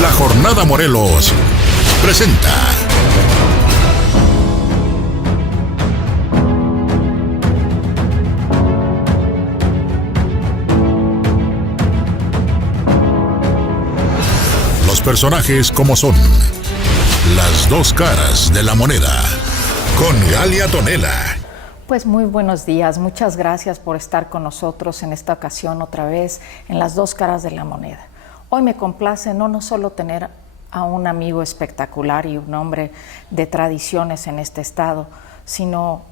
La Jornada Morelos presenta los personajes como son, las dos caras de la moneda, con Galia Tonela. Pues muy buenos días, muchas gracias por estar con nosotros en esta ocasión otra vez en las dos caras de la moneda. Hoy me complace no solo tener a un amigo espectacular y un hombre de tradiciones en este estado, sino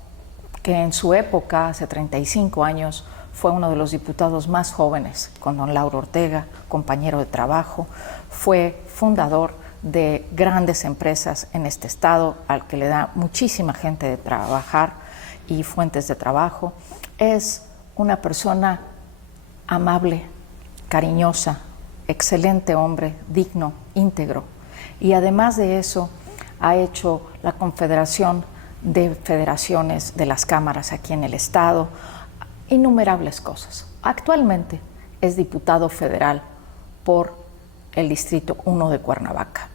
que en su época, hace 35 años, fue uno de los diputados más jóvenes con don Lauro Ortega, compañero de trabajo, fue fundador de grandes empresas en este estado, al que le da muchísima gente de trabajar y fuentes de trabajo. Es una persona amable, cariñosa, excelente hombre, digno, íntegro. Y además de eso, ha hecho la Confederación de Federaciones de las Cámaras aquí en el estado, innumerables cosas. Actualmente es diputado federal por el Distrito 1 de Cuernavaca.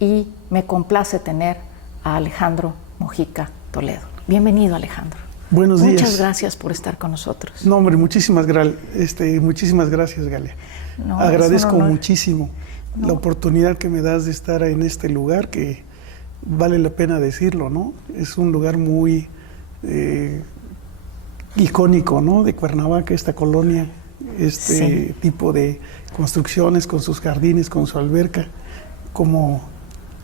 Y me complace tener a Alejandro Mojica Toledo. Bienvenido, Alejandro. Buenos días. Muchas gracias por estar con nosotros. No, hombre, muchísimas gracias, Galia. No, agradezco muchísimo la oportunidad que me das de estar en este lugar, que vale la pena decirlo, ¿no? Es un lugar muy icónico, ¿no? De Cuernavaca, esta colonia, Sí. tipo de construcciones con sus jardines, con su alberca, como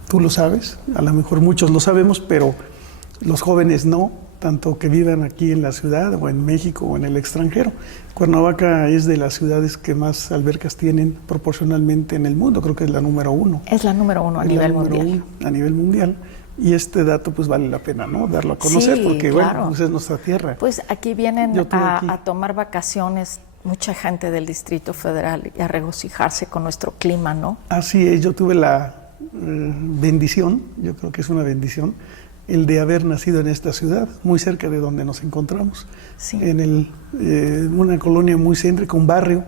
tú lo sabes, a lo mejor muchos lo sabemos, pero los jóvenes no, tanto que vivan aquí en la ciudad o en México o en el extranjero. Cuernavaca es de las ciudades que más albercas tienen proporcionalmente en el mundo, creo que es la número 1. Es la número 1 a nivel mundial. A nivel mundial. Y este dato pues vale la pena, ¿no? Darlo a conocer, Sí, porque claro. bueno, pues es nuestra tierra. Pues aquí vienen Yo estuve aquí. a tomar vacaciones mucha gente del Distrito Federal y a regocijarse con nuestro clima, ¿no? Así es, yo tuve la bendición, yo creo que es una bendición, el de haber nacido en esta ciudad, muy cerca de donde nos encontramos, Sí. en una colonia muy céntrica, un barrio,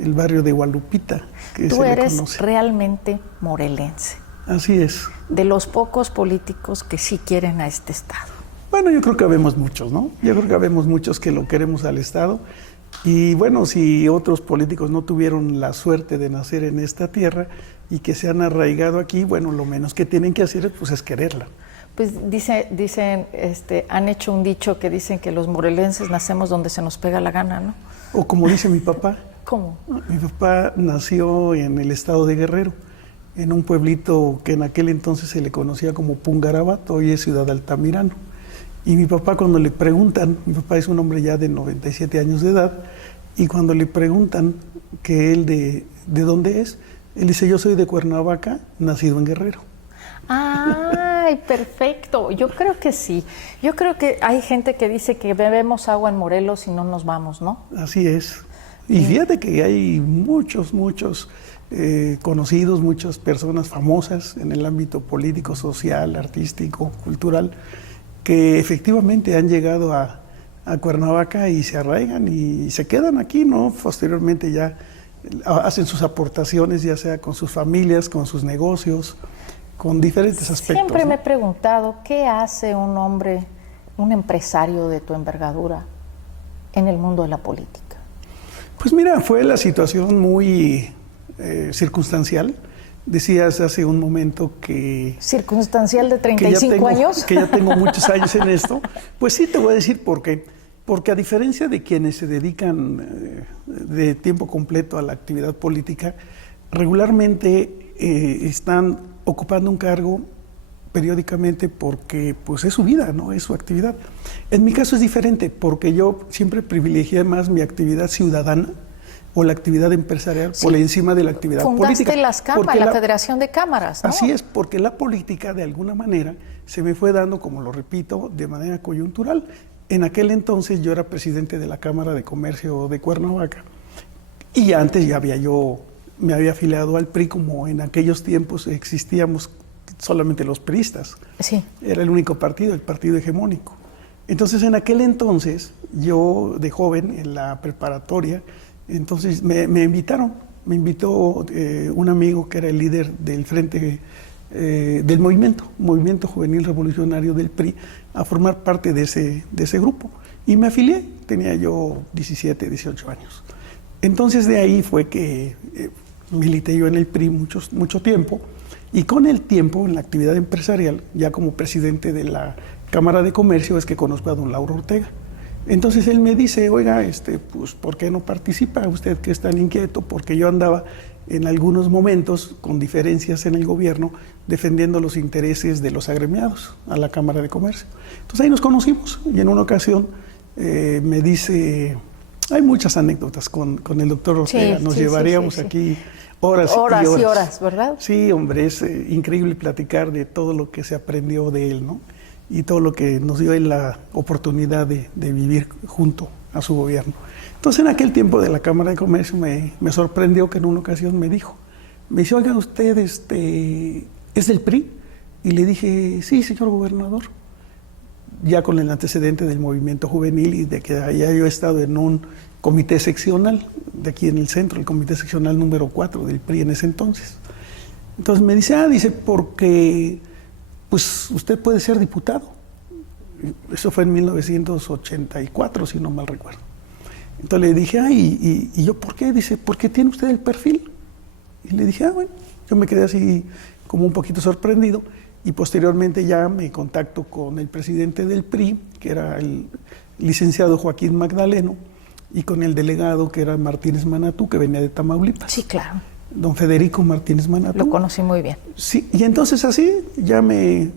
el barrio de Gualupita, que Tú se le eres conoce. realmente morelense, Así es. de los pocos políticos que sí quieren a este estado. Bueno, yo creo que habemos muchos, ¿no? Yo creo que habemos muchos que lo queremos al Estado. Y bueno, si otros políticos no tuvieron la suerte de nacer en esta tierra y que se han arraigado aquí, bueno, lo menos que tienen que hacer pues es quererla. Pues dicen, han hecho un dicho que dicen que los morelenses nacemos donde se nos pega la gana, ¿no? O como dice mi papá, ¿Cómo? mi papá nació en el estado de Guerrero, en un pueblito que en aquel entonces se le conocía como Pungarabat, hoy es Ciudad Altamirano. Y mi papá cuando le preguntan, mi papá es un hombre ya de 97 años de edad, y cuando le preguntan que él de dónde es, él dice, yo soy de Cuernavaca, nacido en Guerrero. ¡Ay, perfecto! Yo creo que sí. Yo creo que hay gente que dice que bebemos agua en Morelos y no nos vamos, ¿no? Así es. Y fíjate que hay muchos conocidos, muchas personas famosas en el ámbito político, social, artístico, cultural, que efectivamente han llegado a Cuernavaca y se arraigan y se quedan aquí, ¿no? Posteriormente ya hacen sus aportaciones, ya sea con sus familias, con sus negocios, con diferentes aspectos. Siempre ¿no? me he preguntado, ¿qué hace un hombre, un empresario de tu envergadura en el mundo de la política? Pues mira, fue la situación muy circunstancial. Decías hace un momento que... ¿Circunstancial de 35 años? Que ya tengo muchos años en esto. Pues sí, te voy a decir por qué. Porque a diferencia de quienes se dedican de tiempo completo a la actividad política, regularmente están ocupando un cargo periódicamente porque pues es su vida, ¿no? Es su actividad. En mi caso es diferente porque yo siempre privilegié más mi actividad ciudadana o la actividad empresarial por encima de la actividad política. Fundaste las cámaras, la Federación de Cámaras, ¿no? Así es, porque la política de alguna manera se me fue dando, como lo repito, de manera coyuntural. En aquel entonces yo era presidente de la Cámara de Comercio de Cuernavaca y antes ya me había afiliado al PRI, como en aquellos tiempos existíamos solamente los priistas. Sí. Era el único partido, el partido hegemónico. Entonces en aquel entonces, yo de joven en la preparatoria, entonces me invitaron Me invitó un amigo que era el líder del frente del Movimiento Juvenil Revolucionario del PRI, a formar parte de ese grupo. Y me afilié, tenía yo 17, 18 años. Entonces de ahí fue que milité yo en el PRI mucho tiempo, y con el tiempo en la actividad empresarial, ya como presidente de la Cámara de Comercio, es que conozco a don Lauro Ortega. Entonces él me dice, oiga, pues ¿por qué no participa usted que es tan inquieto? Porque yo andaba en algunos momentos, con diferencias en el gobierno, defendiendo los intereses de los agremiados a la Cámara de Comercio. Entonces ahí nos conocimos, y en una ocasión me dice, hay muchas anécdotas con el doctor Ortega, nos llevaríamos aquí horas y horas, ¿verdad? Sí, hombre, es increíble platicar de todo lo que se aprendió de él, ¿no? Y todo lo que nos dio él la oportunidad de vivir junto a su gobierno. Entonces, en aquel tiempo de la Cámara de Comercio me sorprendió que en una ocasión me dice, oiga, ¿usted es del PRI? Y le dije, sí, señor gobernador. Ya con el antecedente del movimiento juvenil y de que allá yo he estado en un comité seccional, de aquí en el centro, el comité seccional número 4 del PRI en ese entonces. Entonces me dice, porque pues usted puede ser diputado. Eso fue en 1984, si no mal recuerdo. Entonces le dije, ¿y yo por qué? Dice, porque tiene usted el perfil. Y le dije, bueno, yo me quedé así como un poquito sorprendido, y posteriormente ya me contacto con el presidente del PRI, que era el licenciado Joaquín Magdaleno, y con el delegado, que era Martínez Manatú, que venía de Tamaulipas. Sí, claro. Don Federico Martínez Manatú. Lo conocí muy bien. Sí, y entonces así ya me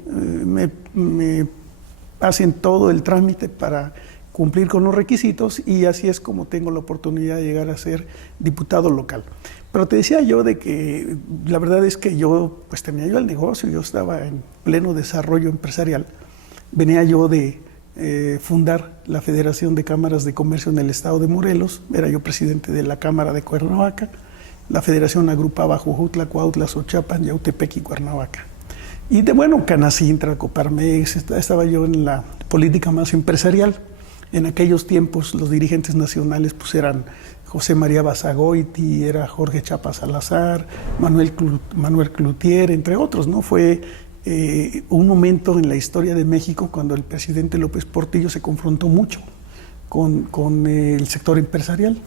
hacen todo el trámite para cumplir con los requisitos, y así es como tengo la oportunidad de llegar a ser diputado local. Pero te decía yo de que la verdad es que yo pues tenía yo el negocio, yo estaba en pleno desarrollo empresarial. Venía yo de fundar la Federación de Cámaras de Comercio en el estado de Morelos, era yo presidente de la Cámara de Cuernavaca. La federación agrupaba Jojutla, Cuautla, Xochapan, Yautepec y Cuernavaca. Y Canacintra, Coparmex, estaba yo en la política más empresarial. En aquellos tiempos los dirigentes nacionales pues eran José María Basagoiti, era Jorge Chapa Salazar, Manuel Cloutier, entre otros, ¿no? Fue un momento en la historia de México cuando el presidente López Portillo se confrontó mucho con el sector empresarial.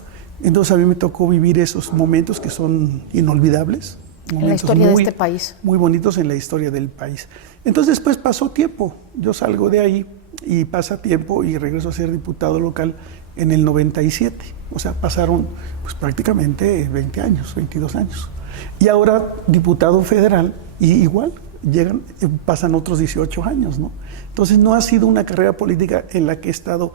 Entonces a mí me tocó vivir esos momentos que son inolvidables. En la historia de este país. Muy bonitos en la historia del país. Entonces después pasó tiempo, yo salgo de ahí y pasa tiempo y regreso a ser diputado local en el 97. O sea, pasaron pues prácticamente 20 años, 22 años. Y ahora diputado federal, y igual pasan otros 18 años, ¿no? Entonces no ha sido una carrera política en la que he estado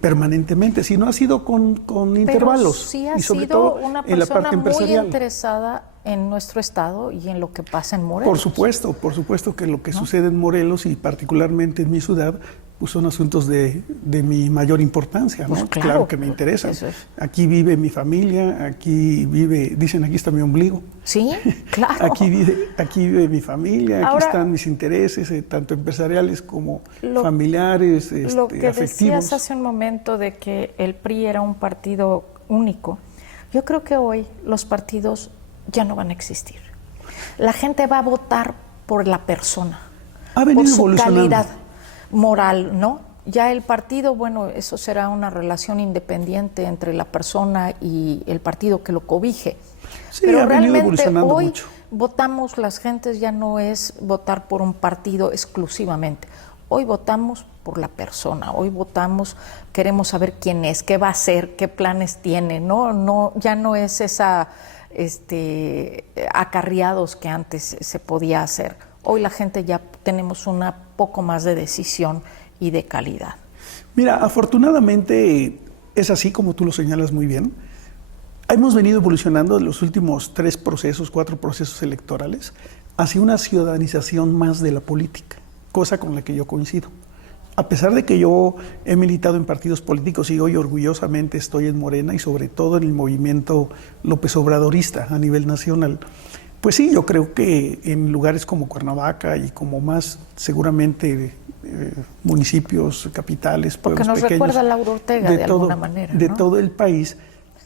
permanentemente, sino ha sido con intervalos. Sí ha y sobre sido todo una en la persona parte muy empresarial. interesada en nuestro estado y en lo que pasa en Morelos. Por supuesto que lo que sucede en Morelos y particularmente en mi ciudad, pues son asuntos de mi mayor importancia, ¿no? Pues claro que me interesan. Es. Aquí vive mi familia, dicen aquí está mi ombligo. Sí, claro. Aquí vive mi familia, Ahora, aquí están mis intereses, tanto empresariales como familiares, lo que afectivos. decías hace un momento de que el PRI era un partido único, yo creo que hoy los partidos ya no van a existir. La gente va a votar por la persona, por su calidad moral, ¿no? Ya el partido, bueno, eso será una relación independiente entre la persona y el partido que lo cobije. Sí, pero ha venido realmente hoy mucho. votamos, las gentes ya no es votar por un partido exclusivamente. Hoy votamos por la persona, hoy votamos, queremos saber quién es, qué va a hacer, qué planes tiene, no, ya no es esa acarreados que antes se podía hacer. Hoy la gente ya tenemos una poco más de decisión y de calidad. Mira, afortunadamente es así como tú lo señalas muy bien. Hemos venido evolucionando en los últimos 4 procesos electorales hacia una ciudadanización más de la política, cosa con la que yo coincido. A pesar de que yo he militado en partidos políticos y hoy orgullosamente estoy en Morena y sobre todo en el movimiento López Obradorista a nivel nacional, pues sí, yo creo que en lugares como Cuernavaca y como más seguramente municipios, capitales, pueblos pequeños. Porque nos recuerda a Lauro Ortega de alguna manera, ¿no? De todo el país,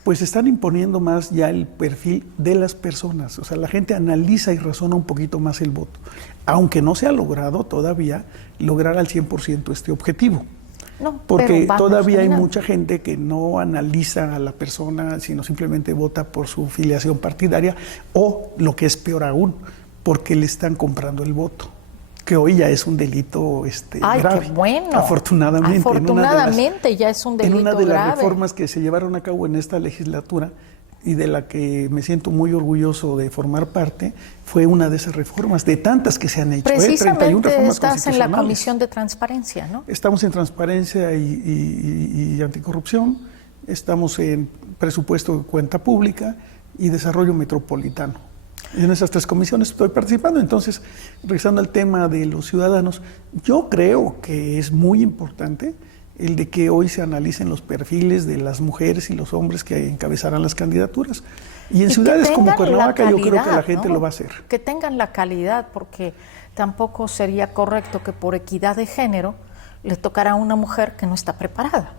pues están imponiendo más ya el perfil de las personas. O sea, la gente analiza y razona un poquito más el voto, aunque no se ha logrado todavía lograr al 100% este objetivo. No, porque pero todavía hay caminando. mucha gente que no analiza a la persona, sino simplemente vota por su filiación partidaria o, lo que es peor aún, porque le están comprando el voto, que hoy ya es un delito Ay, grave. qué bueno. Afortunadamente. Afortunadamente ya es un delito grave. En una de las grave. reformas que se llevaron a cabo en esta legislatura y de la que me siento muy orgulloso de formar parte, fue una de esas reformas, de tantas que se han hecho. 31 Precisamente reformas estás en la constitucionales. Comisión de Transparencia, ¿no? Estamos en transparencia y anticorrupción, estamos en presupuesto de cuenta pública y desarrollo metropolitano. En esas 3 comisiones estoy participando. Entonces, regresando al tema de los ciudadanos, yo creo que es muy importante el de que hoy se analicen los perfiles de las mujeres y los hombres que encabezarán las candidaturas. Y en ciudades como Cuernavaca yo creo que la gente, ¿no?, lo va a hacer. Que tengan la calidad, porque tampoco sería correcto que por equidad de género le tocara a una mujer que no está preparada.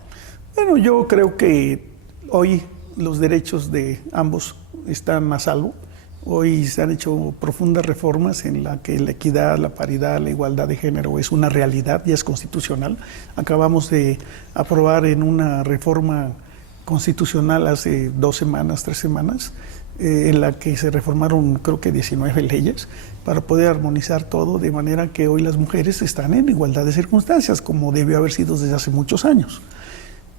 Bueno, yo creo que hoy los derechos de ambos están a salvo. Hoy se han hecho profundas reformas en la que la equidad, la paridad, la igualdad de género es una realidad, ya es constitucional. Acabamos de aprobar en una reforma constitucional hace 2 semanas, 3 semanas, en la que se reformaron creo que 19 leyes para poder armonizar todo, de manera que hoy las mujeres están en igualdad de circunstancias, como debió haber sido desde hace muchos años.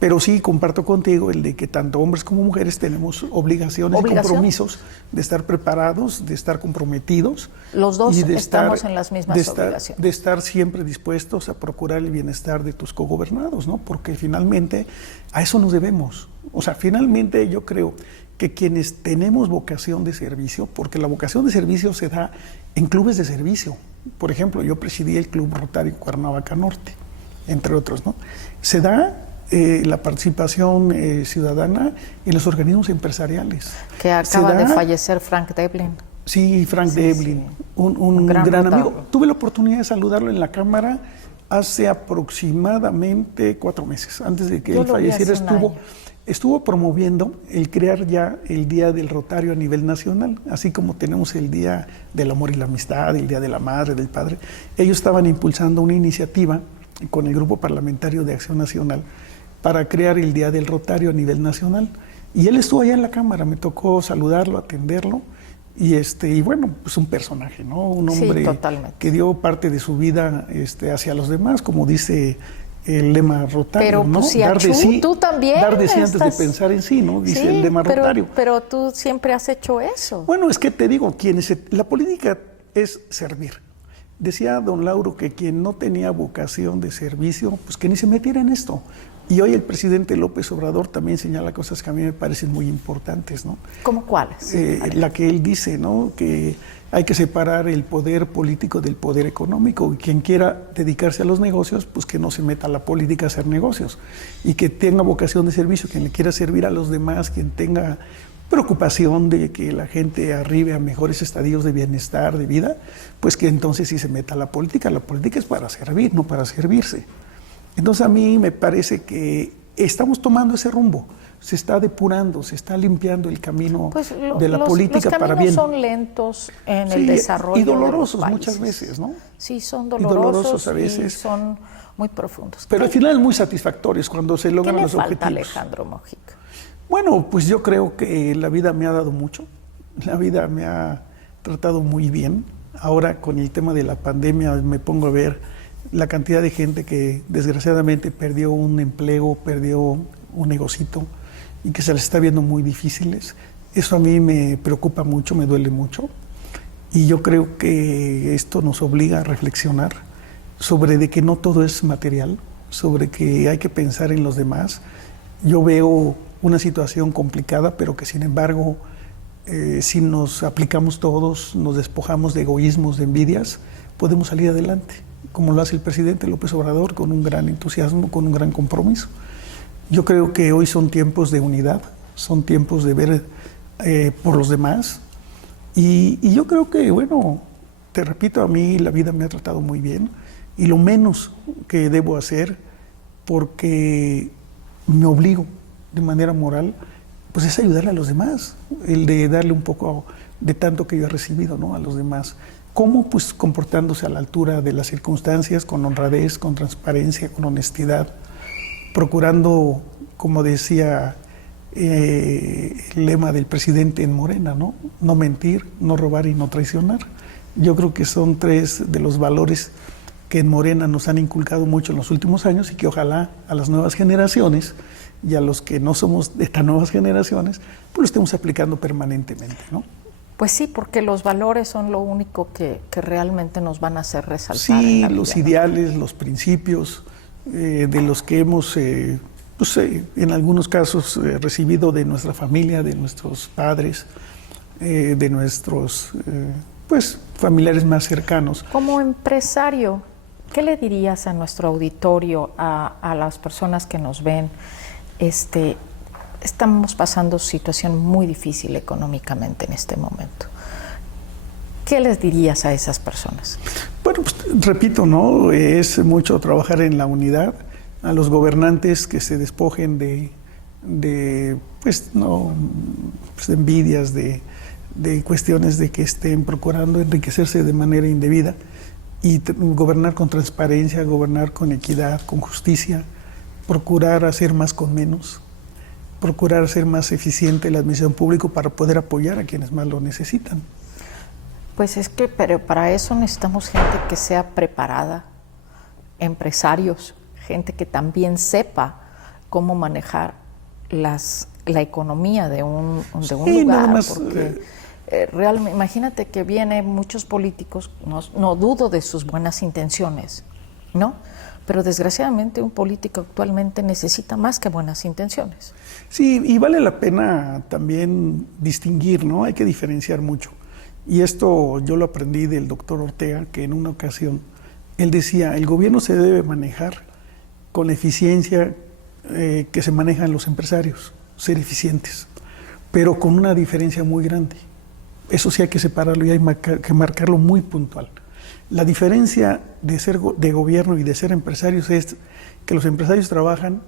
Pero sí comparto contigo el de que tanto hombres como mujeres tenemos obligaciones y compromisos de estar preparados, de estar comprometidos. Los dos y de estamos en las mismas obligaciones. De estar siempre dispuestos a procurar el bienestar de tus cogobernados, ¿no? Porque finalmente a eso nos debemos. O sea, finalmente yo creo que quienes tenemos vocación de servicio, porque la vocación de servicio se da en clubes de servicio. Por ejemplo, yo presidí el Club Rotario Cuernavaca Norte, entre otros, ¿no? Se da la participación ciudadana en los organismos empresariales. Que acaba de fallecer Frank Devlin. Sí, Frank Devlin, sí. Un gran amigo. Tuve la oportunidad de saludarlo en la Cámara hace aproximadamente 4 meses. Antes de que él falleciera, estuvo promoviendo el crear ya el Día del Rotario a nivel nacional, así como tenemos el Día del Amor y la Amistad, el Día de la Madre, del Padre. Ellos estaban impulsando una iniciativa con el Grupo Parlamentario de Acción Nacional para crear el Día del Rotario a nivel nacional. Y él estuvo allá en la Cámara, me tocó saludarlo, atenderlo, y bueno, pues un personaje, ¿no? Un hombre que dio parte de su vida hacia los demás, como dice el lema Rotario, pero, ¿no? Pues, si dar de sí, tú también dar de sí antes de pensar en sí, ¿no? Dice el lema Rotario. Pero tú siempre has hecho eso. Bueno, es que te digo, la política es servir. Decía don Lauro que quien no tenía vocación de servicio, pues que ni se metiera en esto. Y hoy el presidente López Obrador también señala cosas que a mí me parecen muy importantes, ¿no? ¿Cómo cuáles? La que él dice, ¿no? Que hay que separar el poder político del poder económico. Y quien quiera dedicarse a los negocios, pues que no se meta a la política a hacer negocios. Y que tenga vocación de servicio, quien le quiera servir a los demás, quien tenga preocupación de que la gente arribe a mejores estadios de bienestar, de vida, pues que entonces sí se meta a la política. La política es para servir, no para servirse. Entonces a mí me parece que estamos tomando ese rumbo, se está depurando, se está limpiando el camino de la política para bien. Los caminos son lentos en el desarrollo y dolorosos de los muchas veces, ¿no? Sí, son dolorosos a veces. Y son muy profundos. Pero al final muy satisfactorios cuando se logran los objetivos. ¿Qué le falta a Alejandro Mojica? Bueno, pues yo creo que la vida me ha dado mucho, la vida me ha tratado muy bien. Ahora con el tema de la pandemia me pongo a ver la cantidad de gente que desgraciadamente perdió un empleo, perdió un negocito y que se les está viendo muy difíciles. Eso a mí me preocupa mucho, me duele mucho, y yo creo que esto nos obliga a reflexionar sobre de que no todo es material, sobre que hay que pensar en los demás. Yo veo una situación complicada, pero que sin embargo, si nos aplicamos todos, nos despojamos de egoísmos, de envidias, podemos salir adelante, como lo hace el presidente López Obrador, con un gran entusiasmo, con un gran compromiso. Yo creo que hoy son tiempos de unidad, son tiempos de ver por los demás, y yo creo que, bueno, te repito, a mí la vida me ha tratado muy bien, y lo menos que debo hacer, porque me obligo de manera moral pues es ayudarle a los demás, el de darle un poco de tanto que yo he recibido, ¿no?, a los demás. ¿Cómo? Pues comportándose a la altura de las circunstancias, con honradez, con transparencia, con honestidad, procurando, como decía el lema del presidente en Morena, ¿no? No mentir, no robar y no traicionar. Yo creo que son tres de los valores que en Morena nos han inculcado mucho en los últimos años y que ojalá a las nuevas generaciones y a los que no somos de estas nuevas generaciones, pues lo estemos aplicando permanentemente, ¿no? Pues sí, porque los valores son lo único que realmente nos van a hacer resaltar. Sí, en la los vida, ideales, ¿no?, los principios de los que hemos, en algunos casos, recibido de nuestra familia, de nuestros padres, de nuestros familiares más cercanos. Como empresario, ¿qué le dirías a nuestro auditorio, a las personas que nos ven? Estamos pasando situación muy difícil económicamente en este momento. ¿Qué les dirías a esas personas? Bueno, pues repito, ¿no? Es mucho trabajar en la unidad, a los gobernantes que se despojen de envidias, de cuestiones de que estén procurando enriquecerse de manera indebida y gobernar con transparencia, gobernar con equidad, con justicia, procurar hacer más con menos, procurar hacer más eficiente la administración pública para poder apoyar a quienes más lo necesitan. Pues pero para eso necesitamos gente que sea preparada, empresarios, gente que también sepa cómo manejar la economía de un lugar. Nada más, porque realmente, imagínate que vienen muchos políticos, no dudo de sus buenas intenciones, ¿no? Pero desgraciadamente un político actualmente necesita más que buenas intenciones. Sí, y vale la pena también distinguir, ¿no? Hay que diferenciar mucho. Y esto yo lo aprendí del doctor Ortega, que en una ocasión él decía, el gobierno se debe manejar con la eficiencia que se manejan los empresarios, ser eficientes, pero con una diferencia muy grande. Eso sí hay que separarlo y hay que marcarlo muy puntual. La diferencia de ser de gobierno y de ser empresarios es que los empresarios trabajan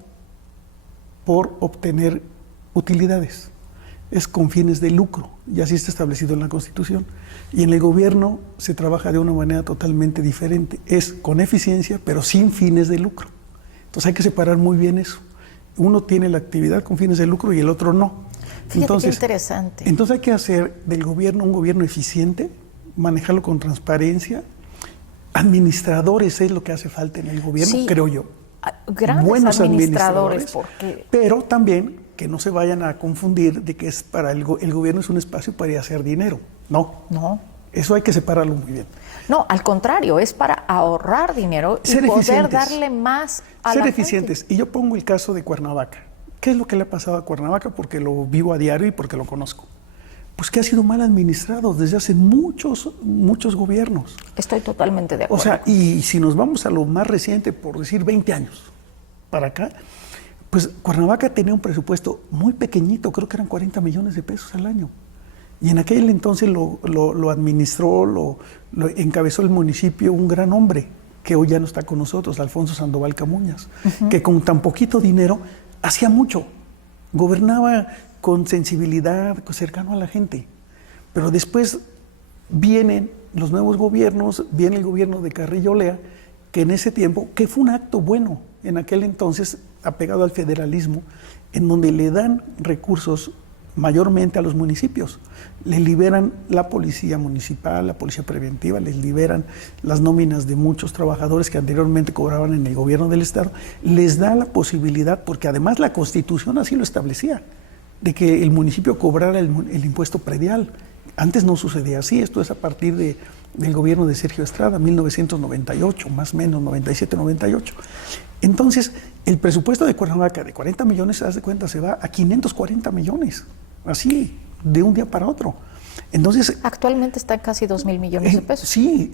por obtener utilidades, es con fines de lucro, y así está establecido en la Constitución. Y en el gobierno se trabaja de una manera totalmente diferente, es con eficiencia, pero sin fines de lucro. Entonces hay que separar muy bien eso. Uno tiene la actividad con fines de lucro y el otro no. Fíjate qué interesante. Entonces hay que hacer del gobierno un gobierno eficiente, manejarlo con transparencia. Administradores es lo que hace falta en el gobierno, sí, creo yo. Grandes buenos administradores, porque... pero también que no se vayan a confundir de que es para el gobierno es un espacio para ir a hacer dinero. No. Eso hay que separarlo muy bien. No, al contrario, es para ahorrar dinero y poder darle más a la gente. Ser eficientes. Y yo pongo el caso de Cuernavaca. ¿Qué es lo que le ha pasado a Cuernavaca? Porque lo vivo a diario y porque lo conozco. Pues que ha sido mal administrado desde hace muchos gobiernos. Estoy totalmente de acuerdo. O sea, y si nos vamos a lo más reciente, por decir 20 años para acá, pues Cuernavaca tenía un presupuesto muy pequeñito, creo que eran 40 millones de pesos al año. Y en aquel entonces lo administró, lo encabezó el municipio un gran hombre, que hoy ya no está con nosotros, Alfonso Sandoval Camuñas, que con tan poquito dinero hacía mucho, gobernaba con sensibilidad, cercano a la gente. Pero después vienen los nuevos gobiernos, viene el gobierno de Carrillo Olea, que en ese tiempo, que fue un acto bueno, en aquel entonces apegado al federalismo, en donde le dan recursos mayormente a los municipios, le liberan la policía municipal, la policía preventiva, les liberan las nóminas de muchos trabajadores que anteriormente cobraban en el gobierno del estado, les da la posibilidad, porque además la Constitución así lo establecía, de que el municipio cobrara el impuesto predial. Antes no sucedía así, esto es a partir del gobierno de Sergio Estrada, 1998, más o menos, 97, 98. Entonces, el presupuesto de Cuernavaca de 40 millones, haz de cuenta, se va a 540 millones, así, de un día para otro. Entonces, actualmente está en casi 2,000 millones de pesos. Sí,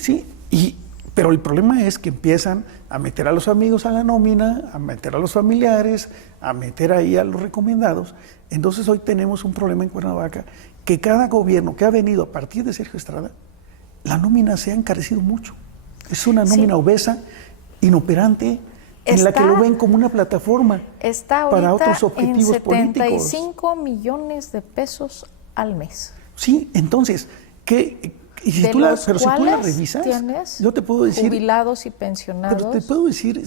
pero el problema es que empiezan a meter a los amigos a la nómina, a meter a los familiares, a meter ahí a los recomendados. Entonces hoy tenemos un problema en Cuernavaca, que cada gobierno que ha venido a partir de Sergio Estrada, la nómina se ha encarecido mucho. Es una nómina obesa, inoperante, en la que lo ven como una plataforma está para ahorita otros objetivos en políticos. 75 millones de pesos al mes. Sí, entonces, y si de tú la, los pero si tú la cuales revisas, tienes yo te puedo decir, jubilados y pensionados. pero te puedo decir,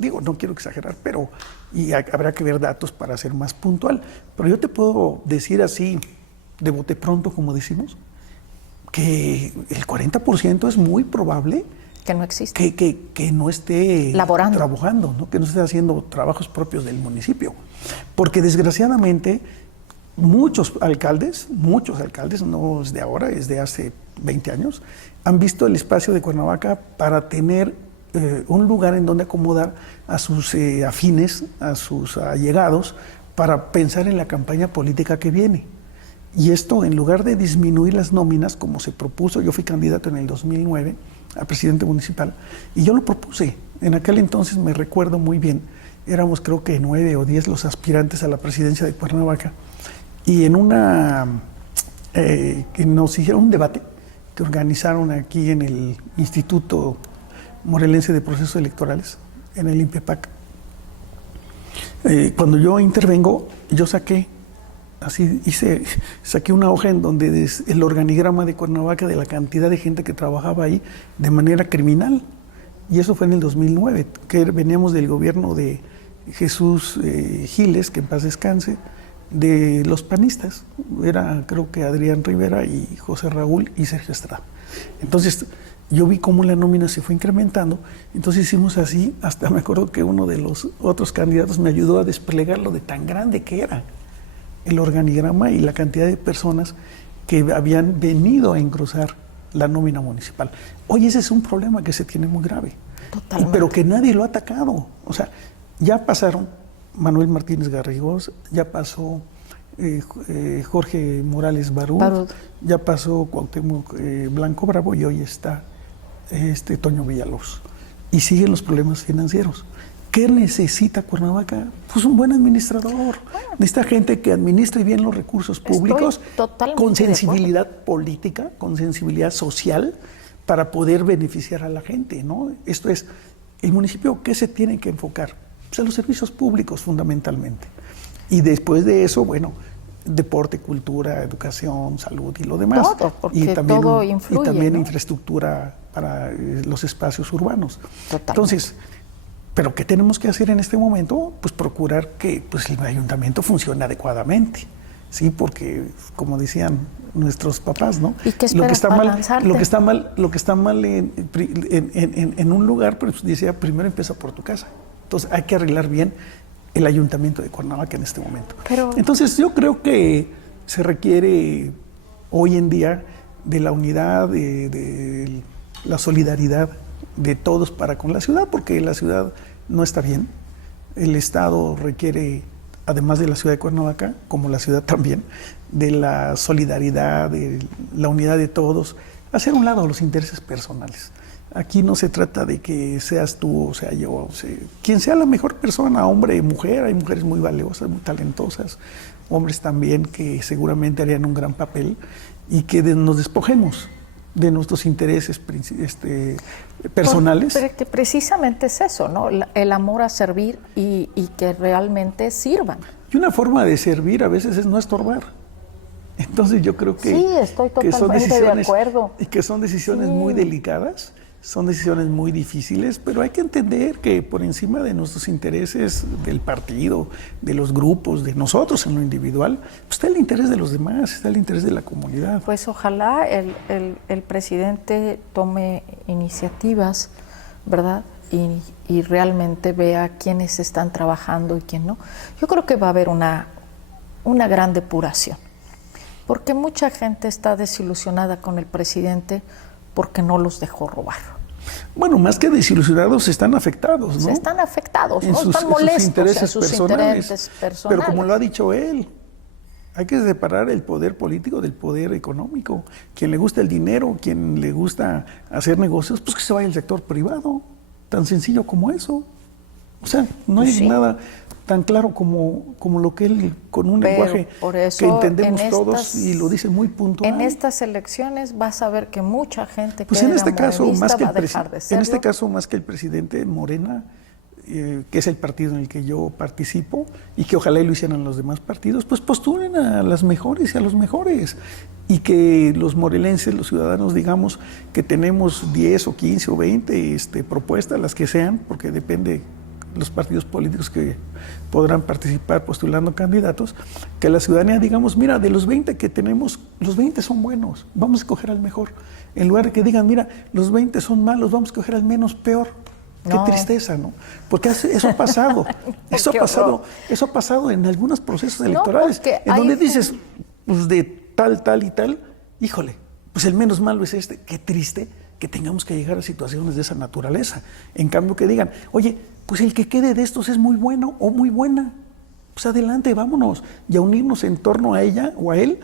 digo, no quiero exagerar, pero y habrá que ver datos para ser más puntual, pero yo te puedo decir así, de bote pronto, como decimos, que el 40% es muy probable que no existe. Que no esté trabajando, ¿no? Que no esté haciendo trabajos propios del municipio. Porque desgraciadamente muchos alcaldes, no es de ahora, es de hace 20 años, han visto el espacio de Cuernavaca para tener un lugar en donde acomodar a sus afines, a sus allegados, para pensar en la campaña política que viene. Y esto, en lugar de disminuir las nóminas, como se propuso, yo fui candidato en el 2009 a presidente municipal, y yo lo propuse. En aquel entonces me recuerdo muy bien, éramos creo que 9 o 10 los aspirantes a la presidencia de Cuernavaca, y en que nos hicieron un debate que organizaron aquí en el Instituto Morelense de Procesos Electorales, en el INPEPAC. Cuando yo intervengo, yo saqué una hoja en donde el organigrama de Cuernavaca de la cantidad de gente que trabajaba ahí de manera criminal. Y eso fue en el 2009, que veníamos del gobierno de Jesús Giles, que en paz descanse, de los panistas. Era creo que Adrián Rivera y José Raúl y Sergio Estrada. Entonces yo vi cómo la nómina se fue incrementando, entonces hicimos así, hasta me acuerdo que uno de los otros candidatos me ayudó a desplegarlo de tan grande que era el organigrama y la cantidad de personas que habían venido a engrosar la nómina municipal. Hoy ese es un problema que se tiene muy grave. Totalmente. Pero que nadie lo ha atacado. O sea, ya pasaron Manuel Martínez Garrigós, ya pasó Jorge Morales Barús, ya pasó Cuauhtémoc Blanco Bravo y hoy está Toño Villalobos. Y siguen los problemas financieros. ¿Qué necesita Cuernavaca? Pues un buen administrador. Necesita gente que administre bien los recursos públicos con sensibilidad política, con sensibilidad social, para poder beneficiar a la gente, ¿no? Esto es, el municipio, ¿qué se tiene que enfocar? Pues a los servicios públicos, fundamentalmente. Y después de eso, bueno, deporte, cultura, educación, salud y lo demás. Todo, porque y también, todo influye, y también ¿no? Infraestructura para los espacios urbanos. Totalmente. Entonces, ¿pero qué tenemos que hacer en este momento? Pues procurar que pues, el ayuntamiento funcione adecuadamente, ¿sí? Porque, como decían nuestros papás, ¿no? ¿Y qué esperas para lanzarte? Lo que está mal en un lugar, pues decía, primero empieza por tu casa. Entonces hay que arreglar bien el ayuntamiento de Cuernavaca en este momento. Entonces yo creo que se requiere hoy en día de la unidad, de la solidaridad de todos para con la ciudad, porque la ciudad no está bien. El Estado requiere, además de la ciudad de Cuernavaca, como la ciudad también, de la solidaridad, de la unidad de todos, hacer a un lado los intereses personales. Aquí no se trata de que seas tú o sea yo, o sea, quien sea la mejor persona, hombre, mujer, hay mujeres muy valiosas, muy talentosas, hombres también que seguramente harían un gran papel, y que nos despojemos de nuestros intereses personales. Pero que precisamente es eso, ¿no? El amor a servir y que realmente sirvan. Y una forma de servir a veces es no estorbar. Entonces yo creo que, sí, estoy totalmente de acuerdo. Y que son decisiones muy delicadas, son decisiones muy difíciles, pero hay que entender que por encima de nuestros intereses del partido, de los grupos, de nosotros en lo individual, pues está el interés de los demás, está el interés de la comunidad. Pues ojalá el presidente tome iniciativas, ¿verdad? Y realmente vea quiénes están trabajando y quién no. Yo creo que va a haber una gran depuración, porque mucha gente está desilusionada con el presidente porque no los dejó robar. Bueno, más que desilusionados, están afectados, ¿no? Están afectados, ¿no? Están molestos en sus personales. intereses personales. Pero como lo ha dicho él, hay que separar el poder político del poder económico. Quien le gusta el dinero, quien le gusta hacer negocios, pues que se vaya al sector privado. Tan sencillo como eso. O sea, no hay nada tan claro como lo que él, con un lenguaje que entendemos todos y lo dice muy puntual. En estas elecciones vas a ver que mucha gente pues que en este era caso, más que va a dejar de serlo. en este caso, más que el presidente, Morena que es el partido en el que yo participo, y que ojalá y lo hicieran los demás partidos, pues postulen a las mejores y a los mejores. Y que los morelenses, los ciudadanos, digamos que tenemos 10 o 15 o 20 propuestas, las que sean, porque depende los partidos políticos que podrán participar postulando candidatos, que la ciudadanía digamos, mira, de los 20 que tenemos, los 20 son buenos, vamos a escoger al mejor. En lugar de que digan, mira, los 20 son malos, vamos a escoger al menos peor. Qué tristeza, ¿no? Porque eso ha pasado, eso ha pasado en algunos procesos electorales, en donde dices, pues de tal y tal, híjole, pues el menos malo es este. Qué triste que tengamos que llegar a situaciones de esa naturaleza. En cambio que digan, oye, pues el que quede de estos es muy bueno o muy buena, pues adelante, vámonos, y a unirnos en torno a ella o a él,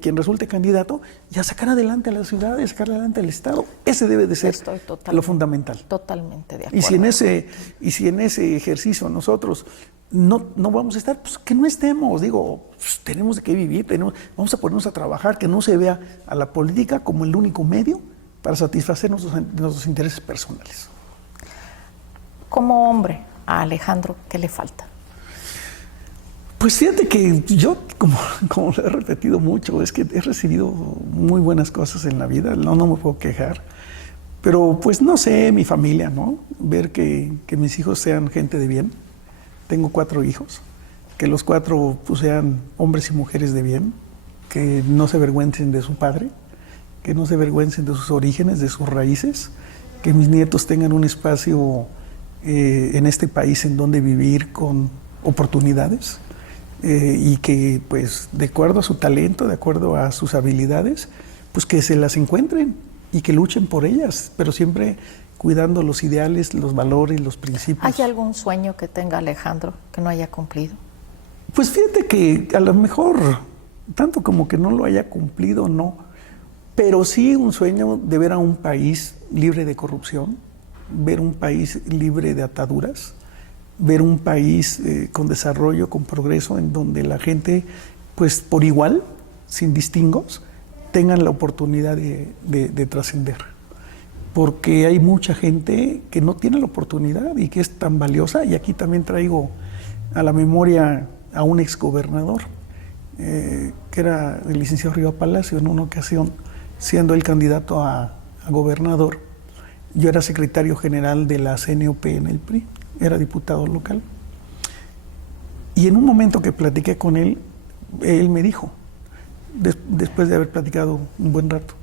quien resulte candidato, y a sacar adelante a la ciudad, y a sacar adelante al Estado. Ese debe de ser lo fundamental. Totalmente de acuerdo. Y si en ese ejercicio nosotros no vamos a estar, pues que no estemos, digo, pues tenemos de qué vivir, vamos a ponernos a trabajar, que no se vea a la política como el único medio para satisfacer nuestros intereses personales. Como hombre, a Alejandro, ¿qué le falta? Pues fíjate que yo, como lo he repetido mucho, es que he recibido muy buenas cosas en la vida, no me puedo quejar, pero pues no sé, mi familia, ¿no? Ver que mis hijos sean gente de bien. Tengo 4 hijos, que los 4 pues, sean hombres y mujeres de bien, que no se avergüencen de su padre, que no se avergüencen de sus orígenes, de sus raíces, que mis nietos tengan un espacio en este país en donde vivir con oportunidades, y que pues de acuerdo a su talento, de acuerdo a sus habilidades, pues que se las encuentren y que luchen por ellas, pero siempre cuidando los ideales, los valores, los principios. ¿Hay algún sueño que tenga Alejandro que no haya cumplido? Pues fíjate que a lo mejor, tanto como que no lo haya cumplido, no, pero sí un sueño de ver a un país libre de corrupción, ver un país libre de ataduras, ver un país con desarrollo, con progreso, en donde la gente, pues por igual, sin distingos, tengan la oportunidad de trascender. Porque hay mucha gente que no tiene la oportunidad y que es tan valiosa, y aquí también traigo a la memoria a un exgobernador, que era el licenciado Riva Palacio. En una ocasión, siendo el candidato a gobernador, yo era secretario general de la CNOP en el PRI, era diputado local. Y en un momento que platiqué con él, él me dijo, después de haber platicado un buen rato,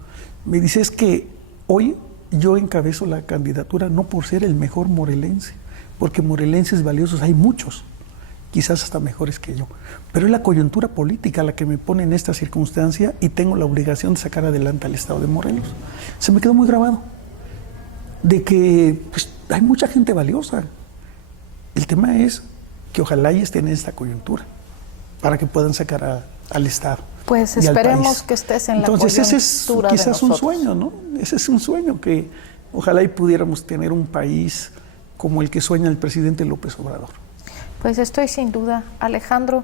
me dice, es que hoy yo encabezo la candidatura no por ser el mejor morelense, porque morelenses valiosos hay muchos, quizás hasta mejores que yo, pero es la coyuntura política la que me pone en esta circunstancia y tengo la obligación de sacar adelante al Estado de Morelos. Se me quedó muy grabado de que pues, hay mucha gente valiosa. El tema es que ojalá y estén en esta coyuntura para que puedan sacar al Estado. Pues esperemos que estés en la coyuntura. Entonces ese es quizás un sueño, ¿no? Ese es un sueño, que ojalá y pudiéramos tener un país como el que sueña el presidente López Obrador. Pues estoy sin duda. Alejandro,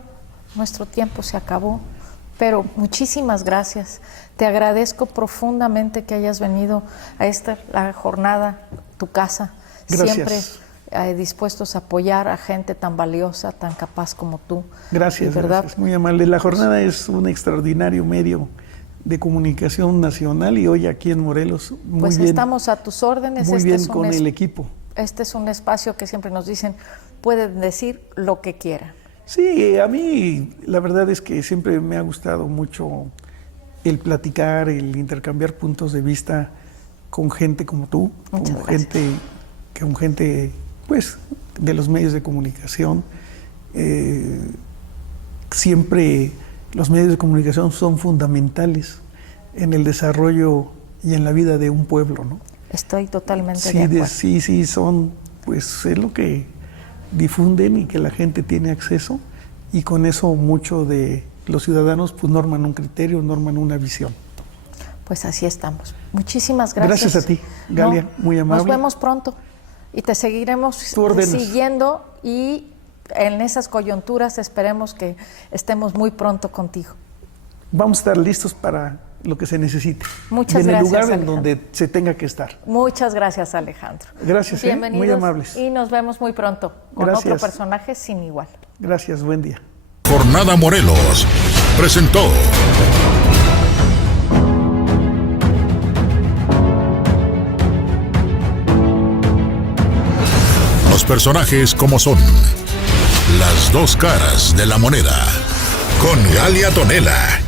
nuestro tiempo se acabó, pero muchísimas gracias. Te agradezco profundamente que hayas venido a la jornada, tu casa. Gracias. Siempre dispuestos a apoyar a gente tan valiosa, tan capaz como tú. Gracias, ¿verdad? Gracias, muy amable. La jornada es un extraordinario medio de comunicación nacional y hoy aquí en Morelos, muy pues bien. Estamos a tus órdenes. Muy bien con el equipo. Este es un espacio que siempre nos dicen, pueden decir lo que quieran. Sí, a mí la verdad es que siempre me ha gustado mucho el platicar, el intercambiar puntos de vista con gente como tú, con gente pues de los medios de comunicación. Siempre los medios de comunicación son fundamentales en el desarrollo y en la vida de un pueblo, ¿no? Estoy totalmente de acuerdo. Sí, son, pues es lo que difunden y que la gente tiene acceso, y con eso mucho de los ciudadanos pues norman un criterio, norman una visión. Pues así estamos. Muchísimas gracias. Gracias a ti, Galia, muy amable. Nos vemos pronto y te seguiremos siguiendo, y en esas coyunturas esperemos que estemos muy pronto contigo. Vamos a estar listos para lo que se necesite. Muchas en el gracias, lugar en Alejandro. donde se tenga que estar. Muchas gracias, Alejandro. Gracias, muy amables. Y nos vemos muy pronto con Gracias. otro personaje sin igual. Gracias, buen día. Jornada Morelos presentó los personajes como son, las dos caras de la moneda, con Galia Tonela.